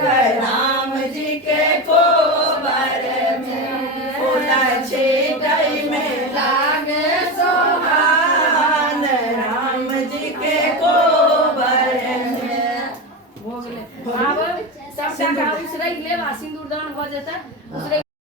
राम जी के कोबर में फूला छीटई में लागे सोहान राम जी के कोबर में। हो गेले आब सबटा गाउँ उसरै लेबा सिन्दूरदान भऽ जेतै उसरै